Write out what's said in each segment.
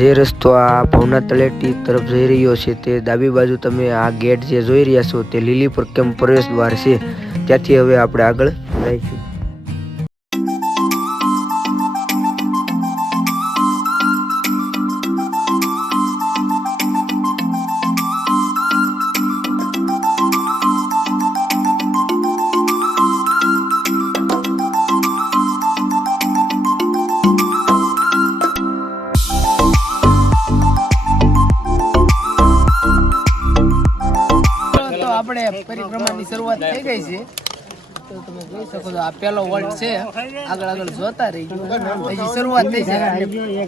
જે રસ્તો આ ભવનાથ તળેટી તરફ જઈ રહ્યો છે તે ડાબી બાજુ તમે આ ગેટ જે જોઈ રહ્યા છો તે લીલી પરકેમ પ્રવેશ દ્વાર છે. ત્યાંથી હવે આપણે આગળ જઈશું. આપણે પરિક્રમાની શરૂઆત થઈ ગઈ છે તો તમે જોઈ શકો છો આ પહેલો વોલ્ટ છે. આગળ જોતા રહીજો, હજી શરૂઆત થઈ છે.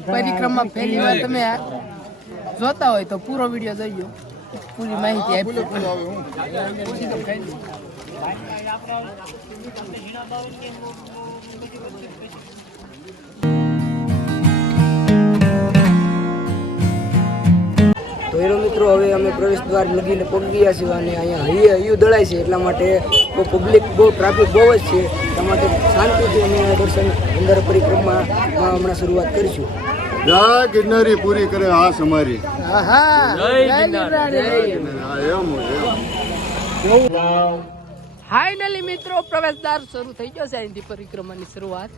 પરિક્રમા પહેલી વાર તમે જોતા હોય તો પૂરો વિડીયો જોઈજો, પૂરી માહિતી આપી. તો હેલો મિત્રો, હવે અમે પ્રવેશ દ્વાર લગીને પહોંચી ગયા છીએ અને અહીંયા હૈયું દળાય છે એટલા માટે બહુ પબ્લિક, બહુ ટ્રાફિક બહુ જ છે. એટલા માટે શાંતિથી અમે દર્શન અંદર પરિક્રમામાં હમણાં શરૂઆત કરીશું. જય ગિરનારી પૂરી કરે આસ અમારી. ફાઇનલી મિત્રો પ્રવેશદ્વાર શરૂ થઈ ગયો છે. અહીંથી પરિક્રમાની શરૂઆત.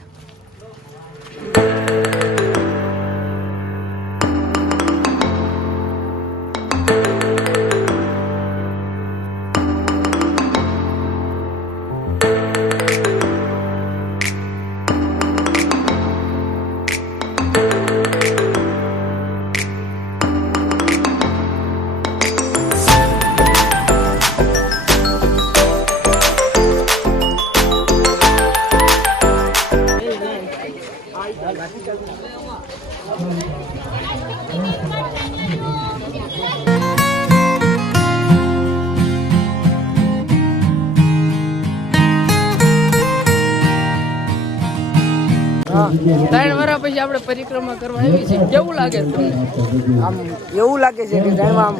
ત્રણ વર્ષ પછી આપણે પરિક્રમા કરવા આવી છે. કેવું લાગે તમને? આમ એવું લાગે છે કે જાણવા આમ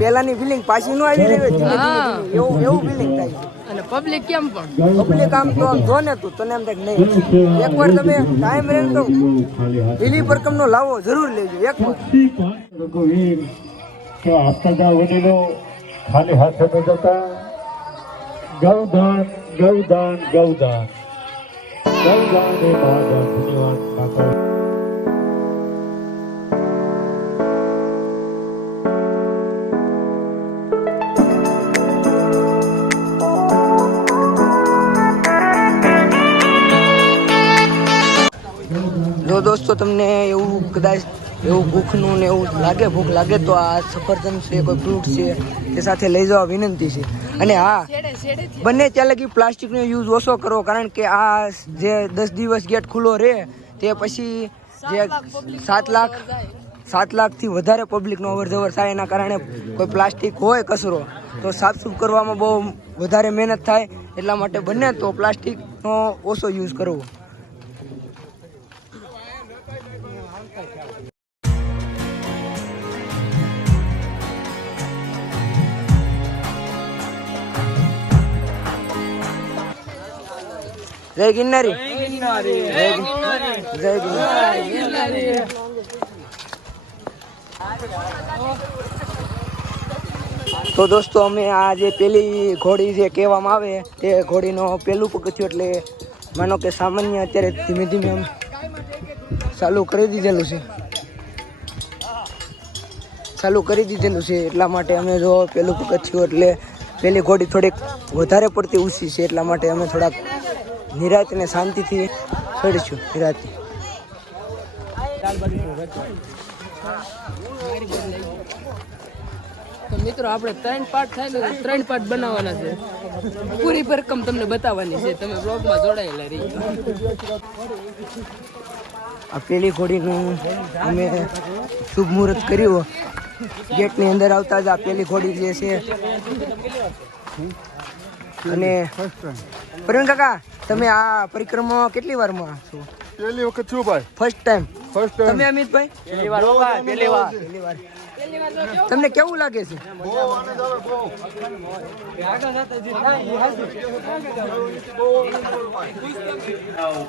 પહેલાની ફિલિંગ પાછી ન આવી રહી હોય એવું ફિલિંગ થાય છે. અને પબ્લિક કેમ પણ પબ્લિક આમ તો આમ જો ને તું તને એમ થાય નહીં, એકવાર તમે ટાઈમ રહે તો લીલી પરકમનો લાવો જરૂર લેજો એકવાર. રઘુવીર કે આપતા વડીલો ખાલી હાથે ન જતા. ગૌદાન ગૌદાન ગૌદાન ગૌદાન એ મહાદાન. ધન્યવાદ કાકા. જો દોસ્તો તમને એવું કદાચ એવું ભૂખ લાગે તો આ સફરજન છે, કોઈ ફ્રૂટ છે તે સાથે લઈ જવા વિનંતી છે. અને હા, બંને ત્યાં લગી પ્લાસ્ટિકનો યુઝ ઓછો કરો, કારણ કે આ જે 10 દિવસ ગેટ ખુલ્લો રહે તે પછી જે 7 લાખથી વધારે પબ્લિકનો અવર જવર થાય, એના કારણે કોઈ પ્લાસ્ટિક હોય કચરો તો સાફસૂફ કરવામાં બહુ વધારે મહેનત થાય. એટલા માટે બંને તો પ્લાસ્ટિકનો ઓછો યુઝ કરવો. જય ગિરનારી. જય ગિરનારી. તો દોસ્તો અમે આ જે પેલી ઘોડી જે કહેવામાં આવે તે ઘોડીનો પેલું પગથિયું, એટલે માનો કે સામાન્ય અત્યારે ધીમે ધીમે આમ ચાલુ કરી દીધેલું છે. એટલા માટે અમે જો પેલું પગથિયું, એટલે પેલી ઘોડી થોડીક વધારે પડતી ઊંચી છે, એટલા માટે અમે થોડાક નિરાંત અને શાંતિથી ચડીશું. નિરાંતથી તો મિત્રો આપણે 3 પાર્ટ થાય ને 3 પાર્ટ બનાવવાના છે. પૂરી પરકમ તમને બતાવવાની છે. તમે બ્લોગમાં જોડાયેલા રહીજો. આ પેલી ઘોડીનું અમે શુભ મુહૂર્ત કર્યું. ગેટની અંદર આવતા જ આ પેલી ઘોડી જે છે. અને પ્રવીણ કાકા, તમે આ પરિક્રમા કેટલી વારમાં છો? પહેલી વખત છું ભાઈ. First time. First time. તમે અમિતભાઈ? પહેલી વાર. તમને કેવું લાગે છે?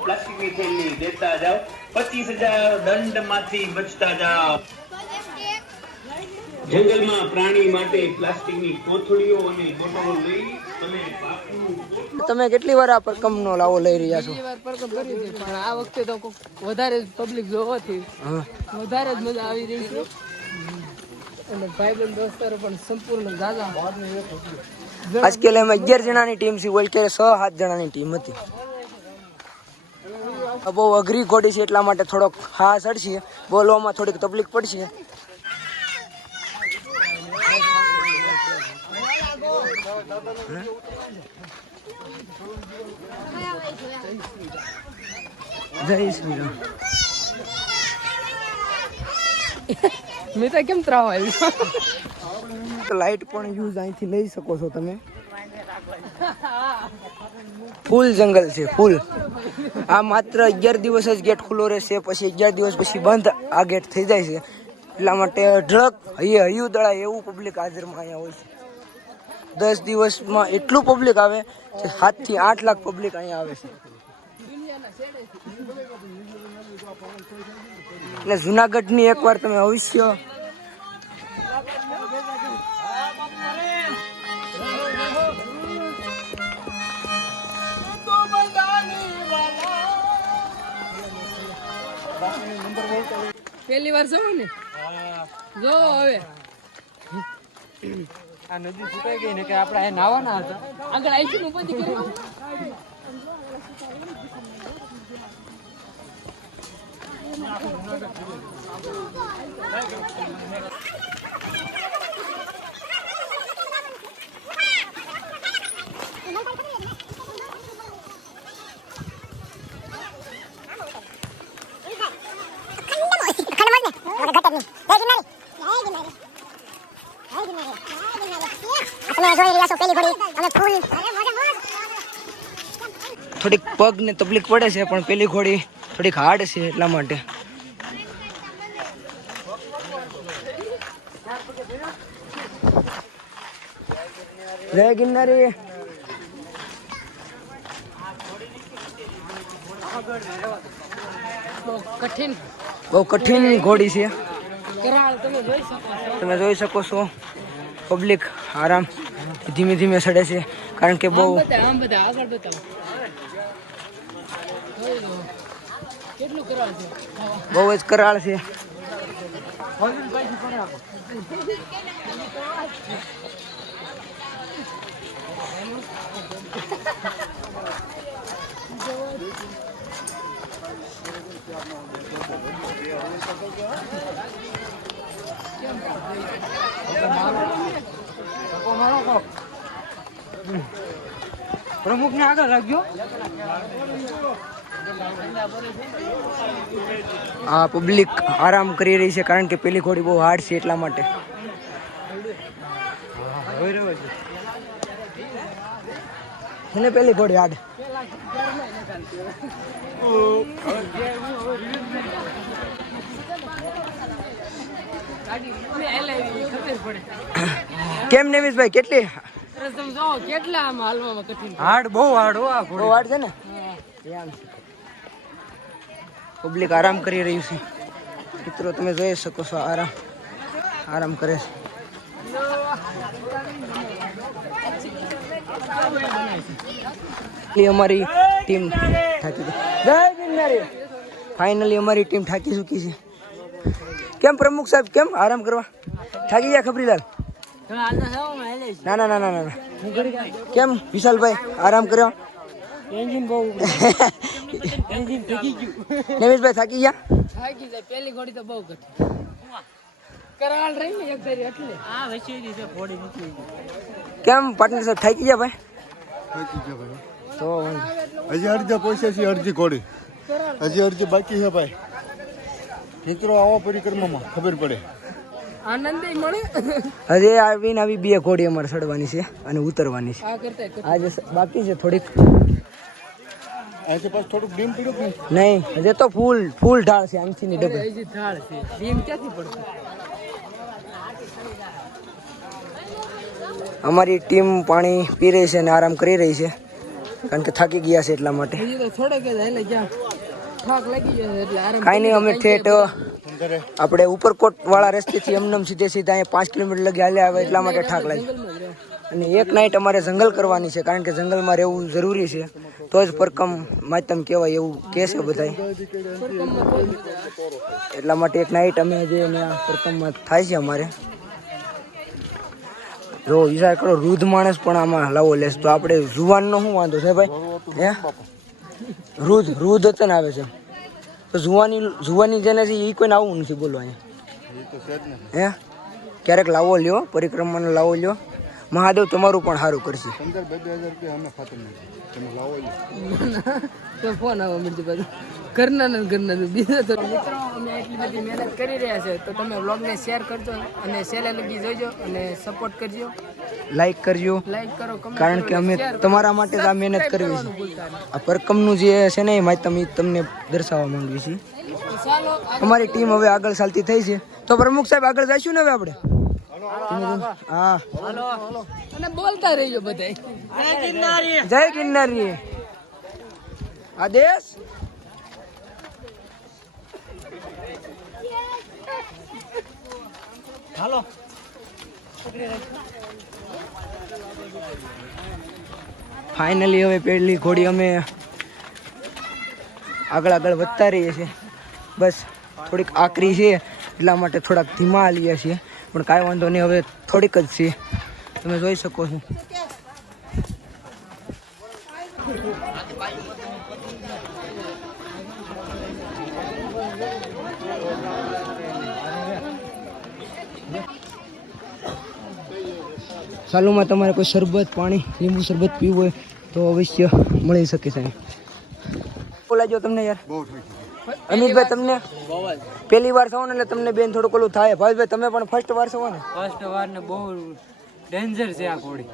પ્લાસ્ટિકની થેલી દેતા જાઓ, 25,000 દંડમાંથી બચતા જાઓ. જંગલમાં પ્રાણી માટે પ્લાસ્ટિકની કોથળીઓ અને બોટલો લઈ અને પાકનું તમે કેટલી વાર આ પરકમનો લાવો લઈ રહ્યા છો? બીજી વાર પરકમ કરી હતી પણ આ વખતે તો વધારે પબ્લિક જોવાથી હા. વધારે જ મજા આવી રહી છે અને ભાઈબંધ દોસ્તારો પણ સંપૂર્ણ દાદા આજકાલ એમ 11 જણાની ટીમ છે, ઓલ કે 6-7 જણાની ટીમ હતી. બહુ અઘરી ઘોડી છે એટલા માટે થોડોક હા ચડશે, બોલવામાં થોડીક તકલીફ પડશે. જય શ્રી રામ. મેં તો કેમ ત્રાવ આવી લાઈટ પણ યુઝ અહીંથી લઈ શકો છો તમે. ફૂલ જંગલ છે, ફૂલ. આ માત્ર 11 દિવસ જ ગેટ ખુલ્લો રહેશે, પછી 11 દિવસ પછી બંધ આ ગેટ થઈ જાય છે. એટલા માટે ઢળક હૈયું દળાય એવું પબ્લિક હાજરમાં અહીંયા હોય છે. 10 દિવસમાં એટલું પબ્લિક આવે કે 7 થી 8 લાખ પબ્લિક અહીંયા આવે છે. એટલે જુનાગઢની એકવાર તમે અવશ્ય પહેલી વાર સૌ ને જો હવે આ નદી સુકાઈ ગઈ ને કે આપણે અહીં નાવાના હતા. આગળ આવીશું ને ઉપરથી કરી થોડીક પગ ને તકલીફ પડે છે, પણ પેલી ઘોડી થોડીક હાર્ડ છે એટલા માટે. જય ગિરનારી. બહુ કઠિન ઘોડી છે. કરાળ તમે જોઈ શકો છો. તમે જોઈ શકો છો પબ્લિક આરામ ધીમે ધીમે ચડે છે, કારણ કે બહુ આમ બધા આગળ બતાવો જોઈ લો કેટલું કરાળ છે. બહુ જ કરાળ છે. પ્રમુખ ને આગળ રાખજો. આ પબ્લિક આરામ કરી રહી છે, કારણ કે પેલી ઘોડી બહુ હાર્ડ છે એટલા માટે. એને પેલી ઘોડી હાર્ડ. કેમ નેમિશભાઈ કેટલી તમે જો કેટલા આમ હાલવામાં કઠિન હાર્ડ? બહુ હાર્ડ. બહુ હાર્ડ છે ને. પબ્લિક આરામ કરી રહ્યું છે. મિત્રો તમે જોઈ શકો છો આરામ કરે છે. અમારી ટીમ થાકી ગઈ. ફાઇનલી અમારી ટીમ થાકી ચૂકી છે. કેમ પ્રમુખ સાહેબ, કેમ આરામ કરવા થાકી ગયા? ખબરીલાલ ના ના ના ના ના. કેમ વિશાલભાઈ આરામ કર્યો? નેમિશભાઈ થાકી ગયા? થાકી જાય. પેલી ઘોડી તો બહુ કઠિન કરાળ રહી ને એક ધારી એટલે આ વચ્ચેની છે ઘોડી નીકળી ગઈ. કેમ પાર્ટનર સાહેબ થાકી ગયા ભાઈ? તો હજી અડધા પૈસા છે, અડધી ઘોડી હજી અડધી બાકી છે ભાઈ. મિત્રો આવો પરિક્રમામાં ખબર પડે, આનંદ મળે. હજી આવીને આવી 2 ઘોડી અમારે ચડવાની છે અને ઉતરવાની છે. આ કરતા આજે બાકી છે થોડીક. અહીંથી પાછું થોડુંક ડીમ પડ્યું કે નહીં, હજી તો ફૂલ ઢાળ છે. આમથી ની ડબલ. હજી ઢાળ છે. ભીમ ક્યાંથી પડશે? અમારી ટીમ પાણી પી રહી છે અને આરામ કરી રહી છે, કારણ કે થાકી ગયા છે એટલા માટે. હજી તો થોડેક જ એટલે જ્યાં થાક લાગી જશે એટલે આરામ. કાંઈ નહીં, અમે ઠેઠ આપણે ઉપરકોટ વાળા રસ્તેથી એમનેમ સીધે સીધા અહીંયા 5 કિલોમીટર લગી હાલ્યા આવે એટલા માટે ઠાક લાગે. અને એક નાઇટ અમારે જંગલ કરવાની છે, કારણ કે જંગલમાં રહેવું જરૂરી છે, તો જ પરકમ માતમ કહેવાય એવું કહે છે બધાય. એટલા માટે એક નાઇટ અમે જે પરકમમાં થાય છે અમારે. જો વિચાર કરો, વૃદ્ધ માણસ પણ આમાં લાવો લેશ તો આપણે જુવાનનો શું વાંધો છે ભાઈ? હે વૃદ્ધ હતા ને આવે છે તો જુવાની જેને છે એ કોઈને આવું નથી બોલો અહીંયા. હે ક્યારેક લાવો લ્યો, પરિક્રમાનો લાવો લ્યો, મહાદેવ તમારું પણ સારું કરશે. તો ફોન આવવા મળશે બધું ઘરના બીજા. તો મિત્રો અમે એટલી બધી મહેનત કરી રહ્યા છે, તો તમે વ્લોગને શેર કરજો અને છેલ્લે લગી જોજો અને સપોર્ટ કરજો, લાઈક કરજો, લાઈક કરો, કમેન્ટ કારણ કે અમે તમારા માટે જ આ મહેનત કરવી છે. આ પરકમનું જે છે ને એ માહિતી અમે તમને દર્શાવવા માંગીએ છીએ. ચાલો અમારી ટીમ હવે આગળ ચાલતી થઈ છે, તો પ્રમુખ સાહેબ આગળ જઈશું ને હવે આપણે. હા અને બોલતા રહીજો બધા. જય ગિરનારી આદેશ. હાલો ફાઇનલી હવે પેલી ઘોડી અમે આગળ વધતા રહીએ છીએ. બસ થોડીક આકરી છે એટલા માટે થોડાક ધીમા હાલીએ છીએ, પણ કાંઈ વાંધો નહીં, હવે થોડીક જ છે, તમે જોઈ શકો છો. ચાલુમાં તમારે કોઈ શરબત, પાણી, લીંબુ શરબત પીવું હોય તો અવશ્ય મળી શકે છે. બોલાજો તમને યાર. અમિતભાઈ, તમને પહેલી વાર છો ને એટલે તમને બેન થોડુંક ઓલું થાય. ભાવેશભાઈ, તમે પણ ફર્સ્ટ વાર છો ને? ફર્સ્ટ વાર ને બહુ ડેન્જર છે આ ઘોડી.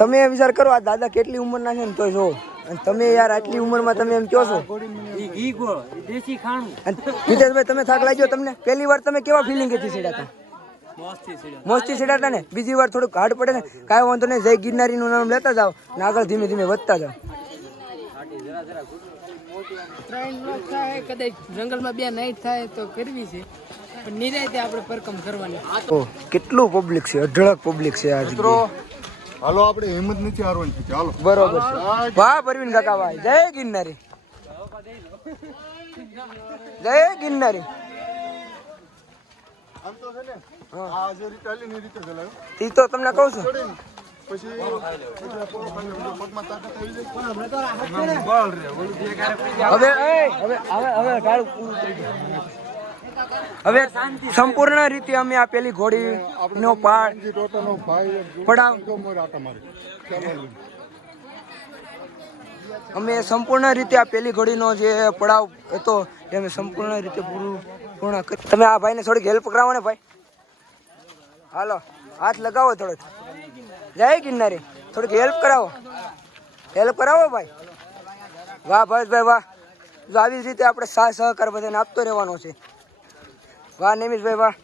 તમે વિચાર કરો, આ દાદા કેટલી ઉંમરના છે ને તોય જો, અને તમે યાર આટલી ઉંમરમાં તમે એમ કહો છો. દેશી ખાણું. વિજયભાઈ, તમે થાક લાગ્યો તમને? પહેલી વાર તમે કેવા ફિલિંગ હતી સીડાતા? મોસ્તી સીડાતા ને? બીજી વાર થોડુંક હાર્ડ પડે ને? કાંઈ વાંધો નહીં, જય ગિરનારીનું નામ લેતા જાઓ ને આગળ ધીમે ધીમે વધતા જાઓ. 3 બ્લોક થાય, કદાચ જંગલમાં 2 નાઈટ થાય તો કરવી છે, પણ નિરાંતે આપણે પરકમ કરવાની. ઓ કેટલું પબ્લિક છે, અઢળક પબ્લિક છે આજ. હાલો, આપણે હિંમત નથી હારવાની. ચાલો, બરોબર છે. વાહ પરવીન કાકા, ભાઈ જય ગિરનારી, જય ગિરનારી. આમ તો છે ને આ જે રીતે હાલી ને એ રીતે ચલાવ્યો. ઈ તો તમને કહું છું. પછી પગમાં તાકાત આવી જાય. હવે ગાળું પૂરું થઈ ગયું. હવે સંપૂર્ણ રીતે અમે આ પેલી ઘોડી નો પડાવ અમે સંપૂર્ણ રીતે આ પેલી ઘોડીનો જે પડાવ હતો એ અમે સંપૂર્ણ રીતે પૂર્ણ કરી. તમે આ ભાઈને થોડીક હેલ્પ કરાવો ને ભાઈ. હાલો, હાથ લગાવો થોડોક. જય ગિરનારી, થોડીક હેલ્પ કરાવો ભાઈ. વાહ ભાવેશભાઈ, વાહ. જો આવી જ રીતે આપણે સાથ સહકાર બધાને આપતો રહેવાનો છે. વાહ નિમિષભાઈ, વાહ.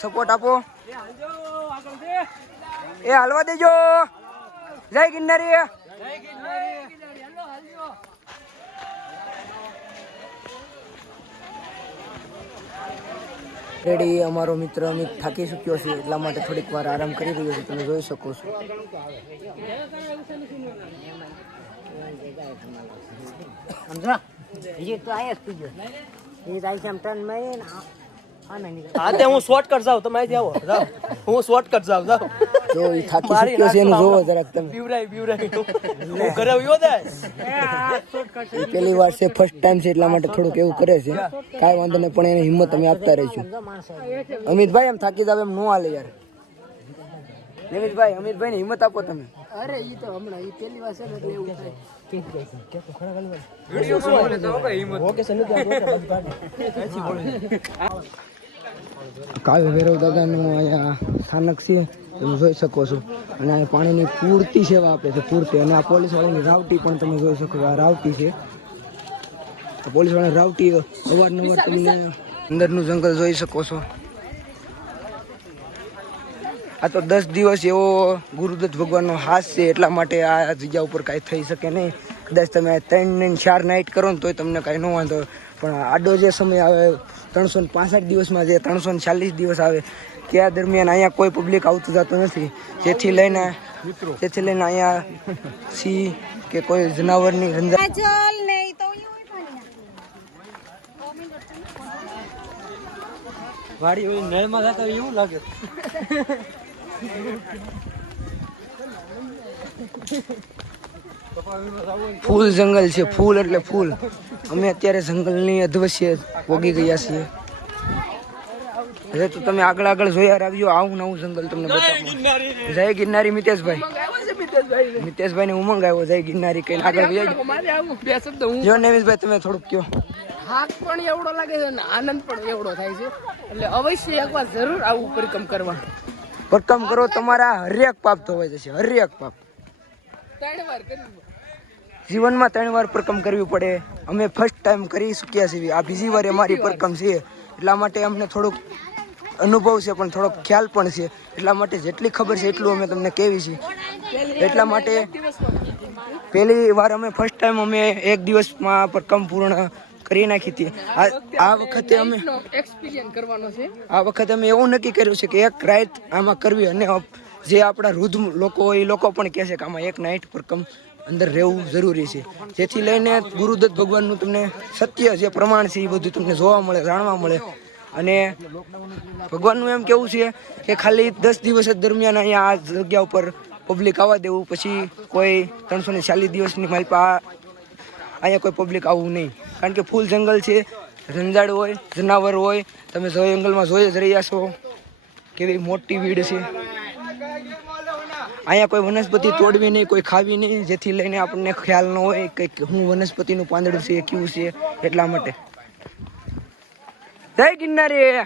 સપોર્ટ આપો. એ હાલવા દેજો. જય ગિરનારી. રેડી, અમારો મિત્ર અમિત થાકી ચૂક્યો છે એટલા માટે થોડીક વાર આરામ કરી રહ્યો છે, તમે જોઈ શકો છો. હું શોર્ટકટ જાઉં, તમે અહીંથી આવો. હું શોર્ટકટ જાઉં. જો એ થાકી ચૂક્યો છે એનું જોવો જરાક તમે. બીવરાઈ હું ઘરે આવ્યો ને. એ પહેલી વાર છે, ફર્સ્ટ ટાઈમ છે એટલા માટે થોડુંક એવું કરે છે. કાંઈ વાંધો નહીં, પણ એને હિંમત અમે આપતા રહીશું. અમિતભાઈ, એમ થાકી જાવ એમ ન હાલે યાર. નિમિષભાઈ, અમિતભાઈ ને હિંમત આપો તમે. અરે ઈ તો હમણાં ઈ પહેલી વાર છે ને એટલે એવું થાય. કાવ્ય ભૈરવ દાદાનું અહીંયા સ્થાનક છે, તમે જોઈ શકો છો. અને આ પાણીની પૂરતી સેવા આપે છે, પૂરતી. અને આ પોલીસ વાળાની રાવટી પણ તમે જોઈ શકો છો. આ રાવટી છે, પોલીસ વાળાની રાવટી અવારનવાર તમને અંદરનું જંગલ જોઈ શકો છો. આ તો 10 દિવસ એવો ગુરુદત્ત ભગવાનનો હાથ છે એટલા માટે આ જગ્યા ઉપર કાંઈ થઈ શકે નહીં. કદાચ તમે 3 ને 4 નાઇટ કરો ને તોય તમને કાંઈ ન વાંધો. પણ આડો જે સમય આવે 365 દિવસમાં જે 340 દિવસ આવે કે આ દરમિયાન અહીંયા કોઈ પબ્લિક આવતું જતું નથી, જેથી લઈને અહીંયા સિંહ કે કોઈ જનાવરની રંજા વાડી હોય નળમાં થતા એવું લાગે. ફૂલ જંગલ છે, ફૂલ એટલે ફૂલ. અમે અત્યારે જંગલની અધવશ્ય પોગી ગયા છીએ. હવે તો તમે આગળ જોયા રાખજો, આવું નવું જંગલ તમને બતાવું. જય ગિરનારી મિતેશભાઈ ને ઉમંગ આવ્યો. જય ગિરનારી કઈ આગળ જો નેવિશભાઈ તમે થોડુંક કયો. હાથ પણ એવડો લાગે છે અને આનંદ પણ એવડો થાય છે, એટલે અવશ્ય એકવાર જરૂર આવું પરિક્રમ કરવા. પરકમ કરો, તમારા હરેક પાપ ધોવાઈ જશે, હરેક પાપ. 3 વાર કર્યું જીવનમાં 3 વાર પરકમ કરવી પડે. અમે ફર્સ્ટ ટાઈમ કરી ચૂક્યા છીએ, આ બીજી વાર અમારી પરકમ છે, એટલા માટે અમને થોડુંક અનુભવ છે પણ થોડોક ખ્યાલ પણ છે, એટલા માટે જેટલી ખબર છે એટલું અમે તમને કહેવી છે. એટલા માટે પહેલી વાર અમે ફર્સ્ટ ટાઈમ અમે 1 દિવસમાં પરકમ પૂર્ણ કરી નાખી હતી. આ વખતે અમે એક્સપિરિયન્સ કરવાનો છે. આ વખતે અમે એવું નક્કી કર્યું છે કે એક રાત આમાં કરવી, અને જે આપણા વૃદ્ધ લોકો હોય એ લોકો પણ કહે છે કે આમાં એક નાઇટ પરકમ અંદર રહેવું જરૂરી છે, જેથી લઈને ગુરુદત્ત ભગવાનનું તમને સત્ય જે પ્રમાણ છે એ બધું તમને જોવા મળે, જાણવા મળે. અને ભગવાનનું એમ કેવું છે કે ખાલી 10 દિવસ જ દરમિયાન અહીંયા આ જગ્યા ઉપર પબ્લિક આવવા દેવું, પછી કોઈ 340 દિવસની માલપા અહીંયા કોઈ પબ્લિક આવવું નહીં, કારણ કે ફૂલ જંગલ છે, રંજાડ હોય, જનાવર હોય. તમે જંગલમાં જોઈ જ રહ્યા છો કેવી મોટી ભીડ છે. અહીંયા કોઈ વનસ્પતિ તોડવી નહીં, કોઈ ખાવી નહીં, જેથી લઈને આપણને ખ્યાલ ન હોય કે હું વનસ્પતિનું પાંદડું છે કેવું છે. એટલા માટે જય ગિરનારી.